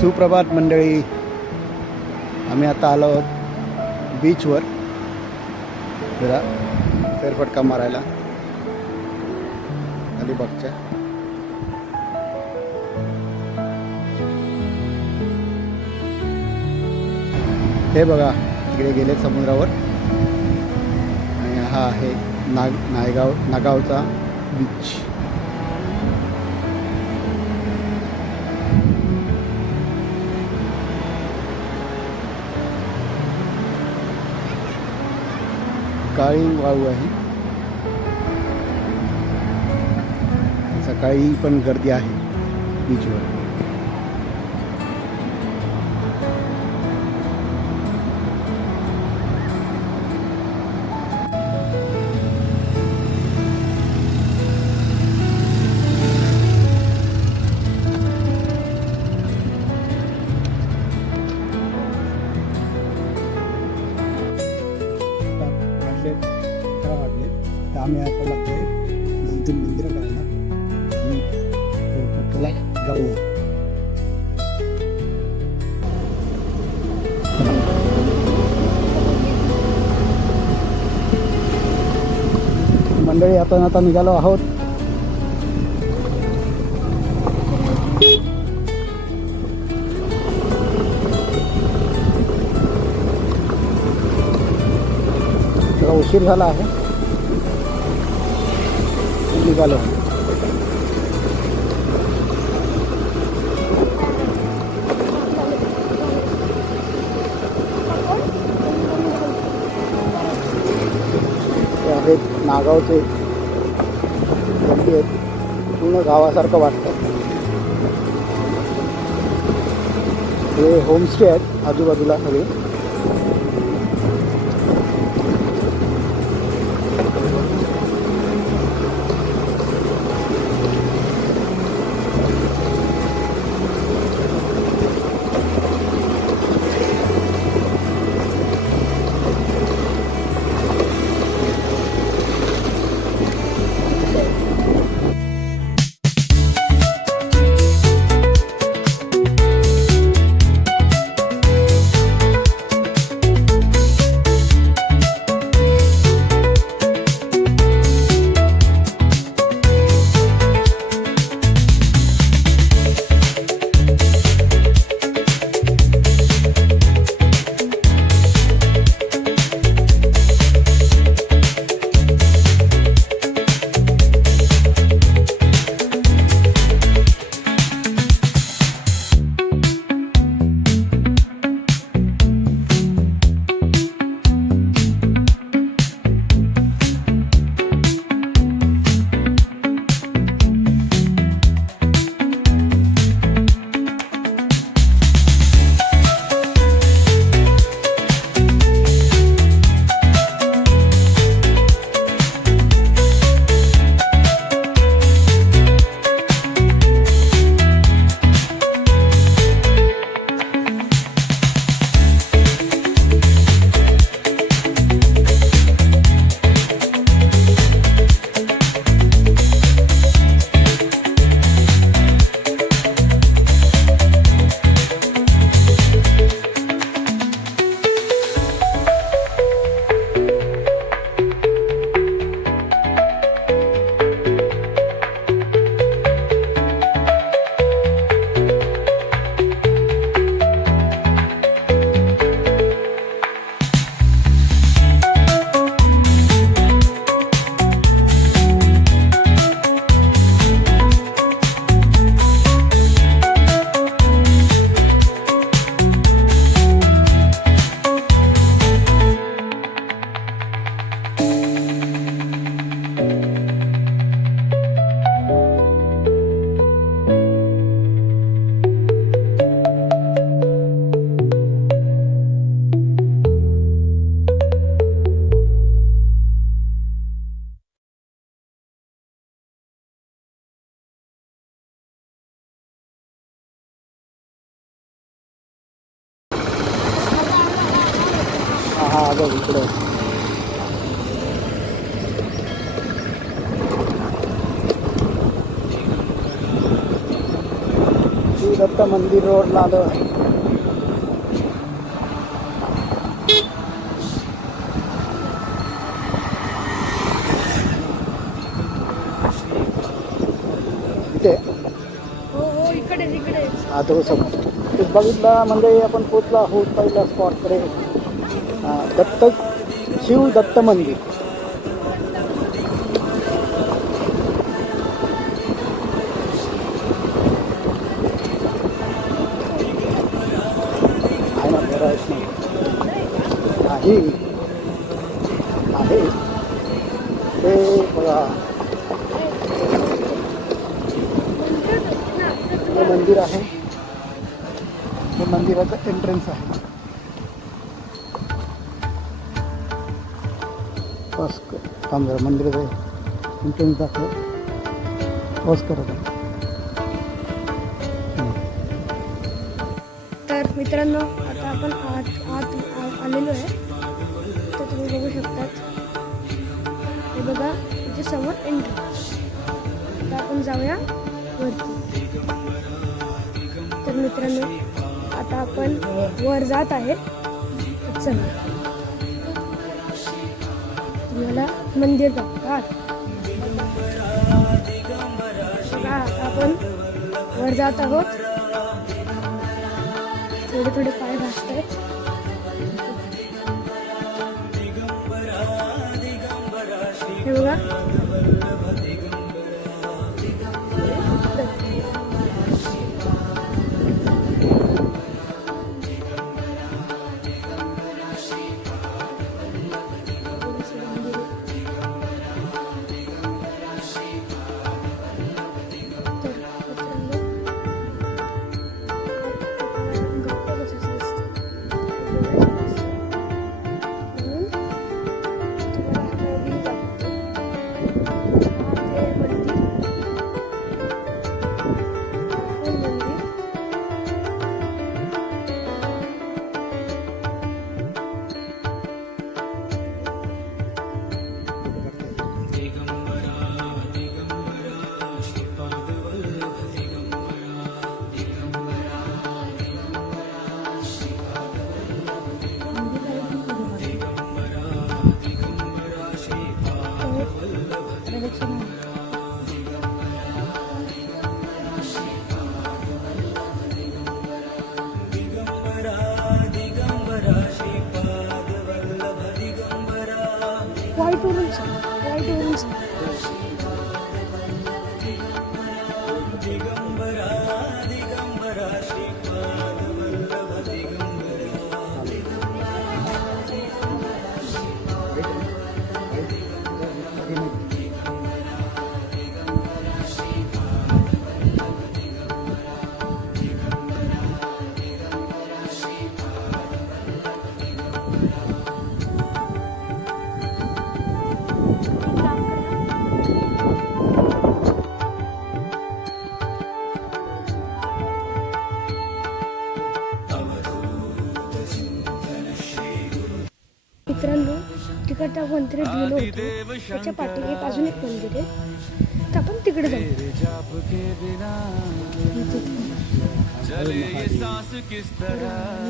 सुप्रभात मंडळी. आम्ही आता आलो आहोत बीचवर जरा फेरफटका मारायला अलिबागच्या. हे बघा तिकडे गेले समुद्रावर आणि हा आहे नागावचा बीच. काळी वाळू आहे. सकाळी पण गर्दी आहे बीचवर. आम्ही आता लागतोय 2-3 मंदिरं करायला. चला जाऊया. मंडळी आता निघालो आहोत. थोडा उशीर झाला आहे. निघालो. ते आहेत नागावचे गल्ली आहेत. पूर्ण गावासारखं वाटतं. हे होमस्टे आहेत आजूबाजूला सगळे. दत्त मंदिर रोडला आलो आहे. इथे हो हो इकडेच इकडेच. आता समोर बघितला म्हणजे आपण पोचला आहोत पहिला स्पॉटकडे. दत्त शिव दत्त मंदिर. आहे ना बरं नाही आहे ते बघा हे मंदिर आहे. हे मंदिराचं एंट्रन्स आहे. बस थांब जरा मंदिराचं एंट्रन्स दाखव. बस करत आहे. तर मित्रांनो आता आपण आत आलेलो आहे. तर तुम्ही बघू शकतात. हे बघा इथे समोर एंट्री. आता आपण जाऊया वरती. तर मित्रांनो आता आपण वर जात आहे. चला तुम्हाला मंदिर दाखवा. बघा आता आपण वर जात आहोत. थोडे थोडे पाय भासत आहेत. हे बघा व्हाईट ओरंज मित्रांनो तिकडच्या मंदिरात गेलो होतो. त्याच्या पाठी अजून एक मंदिर आहे. तर आपण तिकडे जाऊ.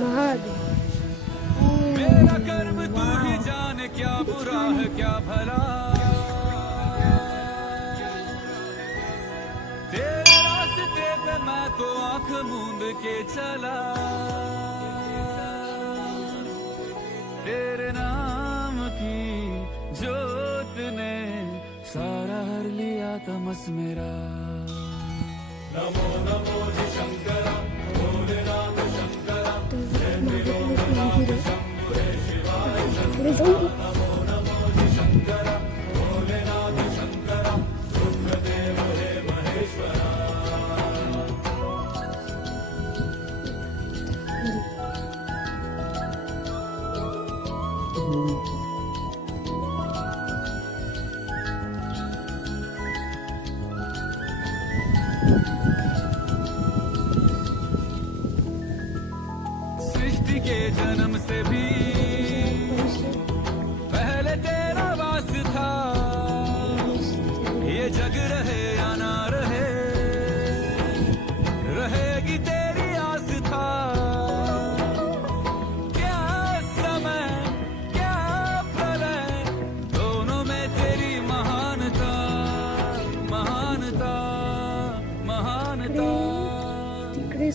महादेव मैं तो आंख मूंद के चला तेरे नाम की जोत ने सारा हर लिया तमस मेरा. नमो नमो शंकरा भोलेनाथ शंकरा पुढे जाऊ. नमो नमो शंकरा भोलेनाथ शंकरा रुद्रदेव हे महेश्वरा. सृष्टि के जन्म से भी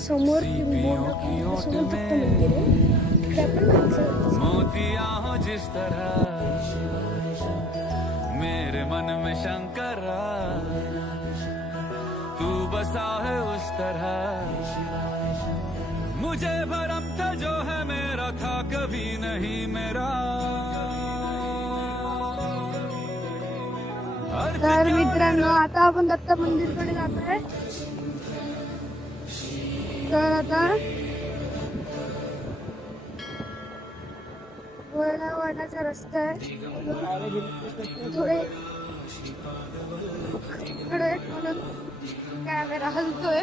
समोर समोर दत्त मंदिर आहे. इकडे आपण जायचं. मोतिया हो जिस तरह मेरे मन में शंकरा, तू बसा है उस तरह, मुझे भरम था जो है मेरा था कभी नहीं मेरा। तर मित्रांनो आता आपण दत्त मंदिरकडे जातोय. तर आता वळणाचा रस्ता आहे. थोडे म्हणून कॅमेरा हलतोय.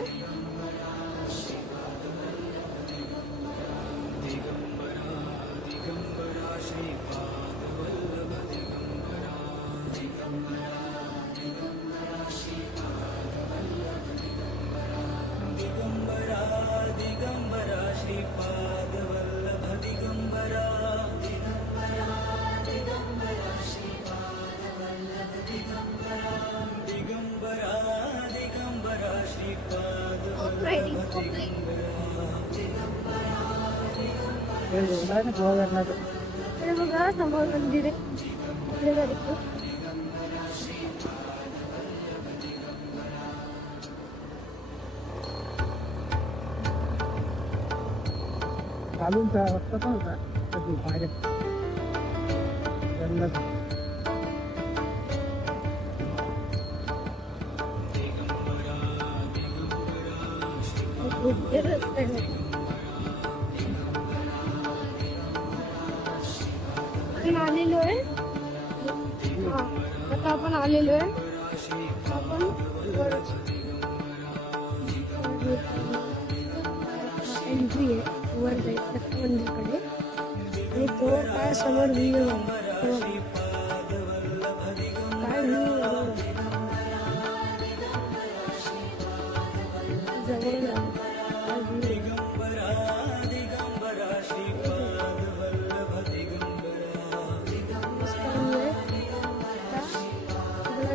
हे बघा समोर मंदिर आहे. इकडे जायचं. चालून रस्ता पण होता बाहेर आपण आलेलो आहे. आता आपण आलेलो आहे. आपण एंट्री आहे वर जायचं दत्त मंदिरकडे. आणि तो काय समोर व्ह्यू आहे. काय व्ह्यू जवळ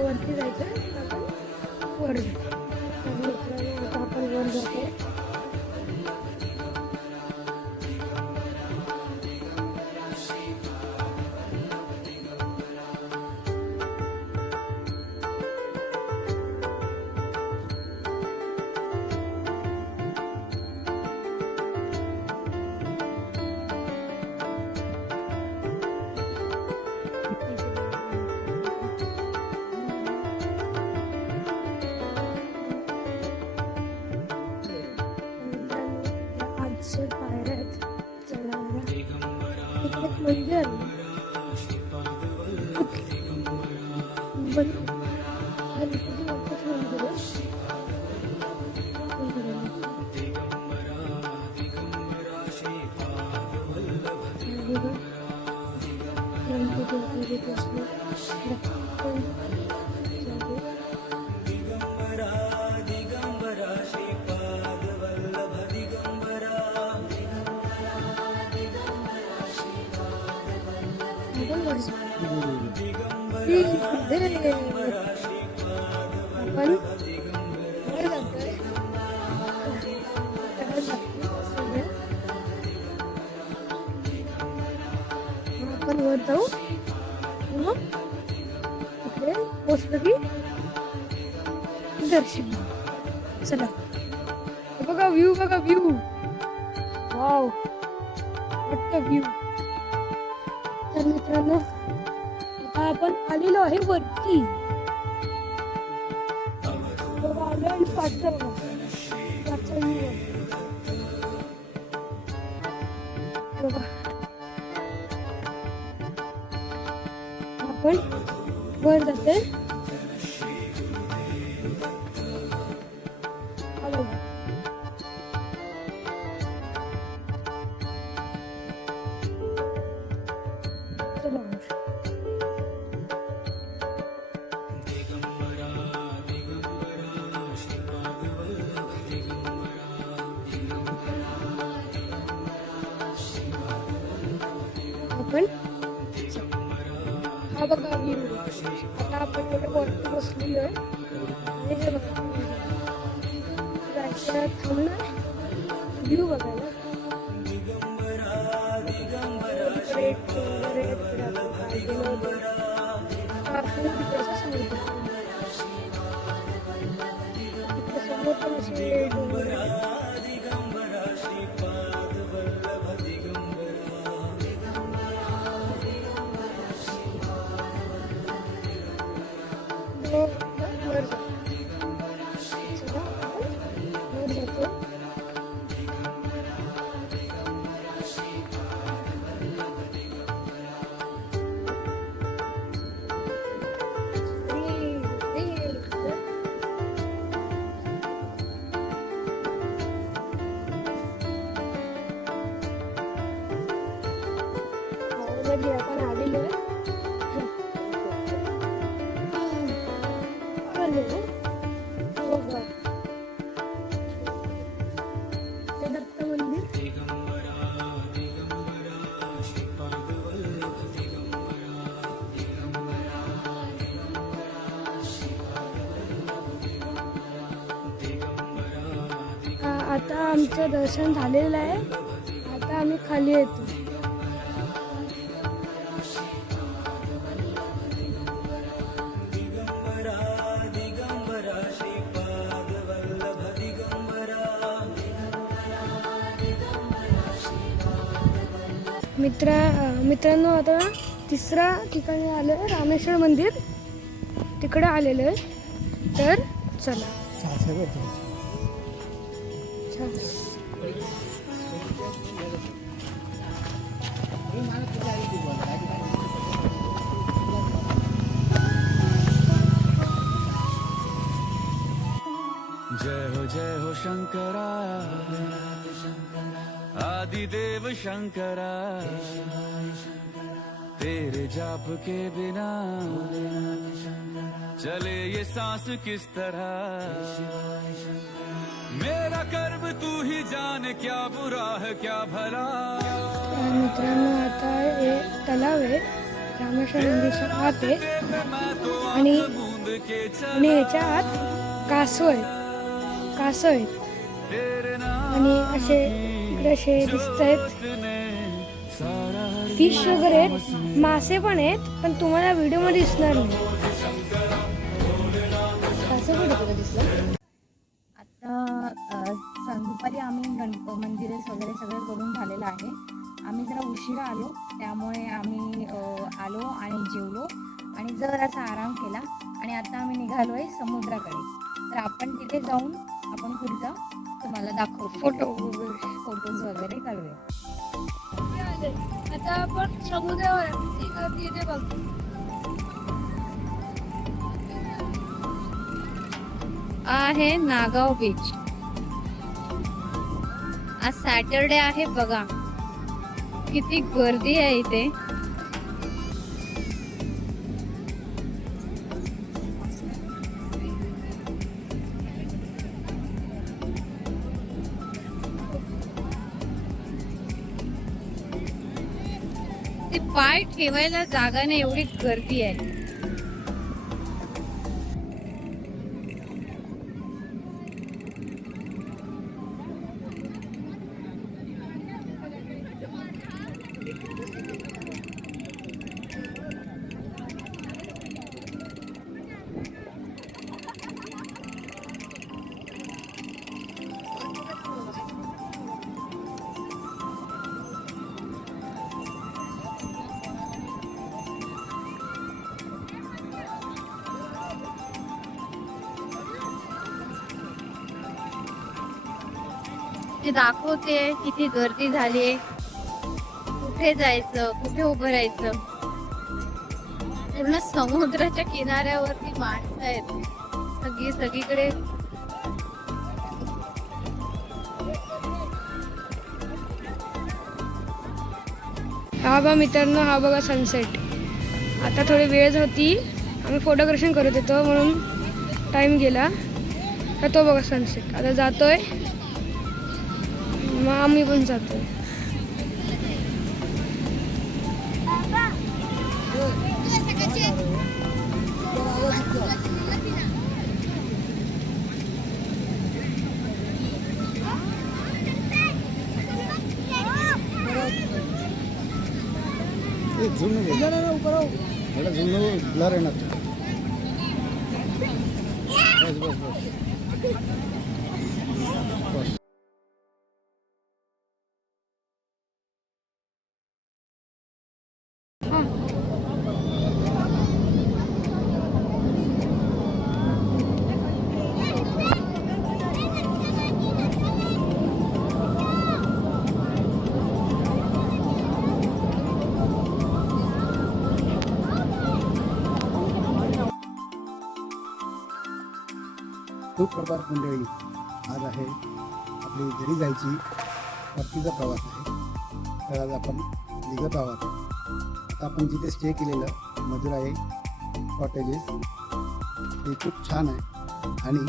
वरती जायचं. आपण वर आता आपण वर जातो. पायऱ्या आहेत चढायला. इकडे मंदिर आहे. आपण वर जाऊ. मग इकडे पोचलं की दर्शन. चला बघा व्ह्यू. बघा व्ह्यू. वाव वाटतं व्ह्यू. तर मित्रांनो आता आपण आलेलो आहे वरती. बघा आलो आणि पाचचा व्ह्यू बघा. आपण वर जाते. आपण हा बघा व्ह्यू. आता आपण एवढे वरती बसलेलो आहे. आणि हे बघा जायचं थांबणार व्ह्यू बघायला. समोर पण असे डोंगर आहेत. वर जाऊ. चला, आपण वर जातो. मध्ये आपण आलेलो आहे. ते दत्त मंदिर. आता आमचं दर्शन झालेलं आहे. आता आम्ही खाली येतो. मित्रांनो आता तिसऱ्या ठिकाणी आलो आहे, रामेश्वर मंदिर. तिकडे आलेलो आहे. तर चला. जय हो शंकरा आदिदेव शंकरा तेरे जाप के बिना चले ये सांस किस तरह मेरा कर्म तू ही जाने क्या बुरा है क्या भला. मित्रांनो आता हे तलाव आहे रामेश्वर मंदिरच्या आत आहे आणि ह्याच्या आत कासव आहेत आणि असे इकडे असे दिसत आहेत फिश वगैरे आहेत, मासे पण आहेत, पण तुम्हाला व्हिडिओ मध्ये दिसणार नाही. कासव कुठे दिसलं? आता दुपारी आम्ही मंदिरे वगैरे सगळं करून झालेलं आहे. आम्ही जरा उशिरा आलो त्यामुळे आम्ही आलो आणि जेवलो आणि जरासा आराम केला आणि आता आम्ही निघालोय समुद्राकडे. तर आपण तिथे जाऊन आपण पुढचा तुम्हाला दाखवू, फोटोज वगैरे काढूया. आता आपण समुद्रावर तिथे बघतो. आहे नागाव बीच. आज सॅटरडे आहे बघा, किती गर्दी आहे इथे. ते पाय ठेवायला जागा नाही एवढी गर्दी आहे. ते दाखवते किती गर्दी झालीये, कुठे जायचं, कुठे उभं राहायचं. पूर्ण समुद्राच्या किनाऱ्यावरती माणसं आहेत सगळीकडे. हा बघा मित्रांनो, हा बघा सनसेट. आता थोडी वेळ होती, आम्ही फोटोग्राफी करत होतो म्हणून टाइम गेला. तर तो बघा सनसेट. आता जातोय, मग आम्ही पण जातोय. झूम नहीं थोड़ा झूम ब्लर है ना बस बस बस सुप्रभात मंडळी. आज आहे आपली घरी जायची परतीचा प्रवास आहे. तर आज आपण निघत आहोत. आता आपण जिथे स्टे केलेलं मदुराई कॉटेजेस ते खूप छान आहे आणि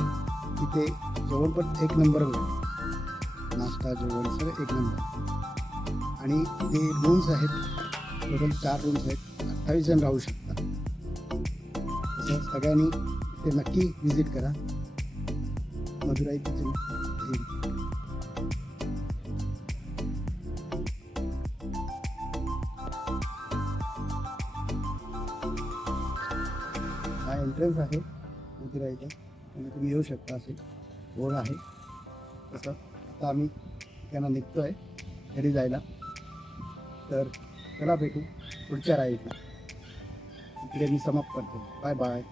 तिथे जेवण पण एक नंबर मिळेल. नाश्ता जेवण सगळं एक नंबर आणि ते रूम्स आहेत. टोटल 4 रूम्स आहेत. 28 जण राहू शकतात. तसं सगळ्यांनी ते नक्की विजिट करा. मदुराई किचन. हा एंट्रन्स आहे मदुराईचा आणि तुम्ही येऊ शकता. असे बोर्ड आहे. तसं आता आम्ही त्यांना निघतो आहे घरी जायला. तर चला भेटू पुढच्या राईडला. इकडे मी समाप्त करतो. Bye bye.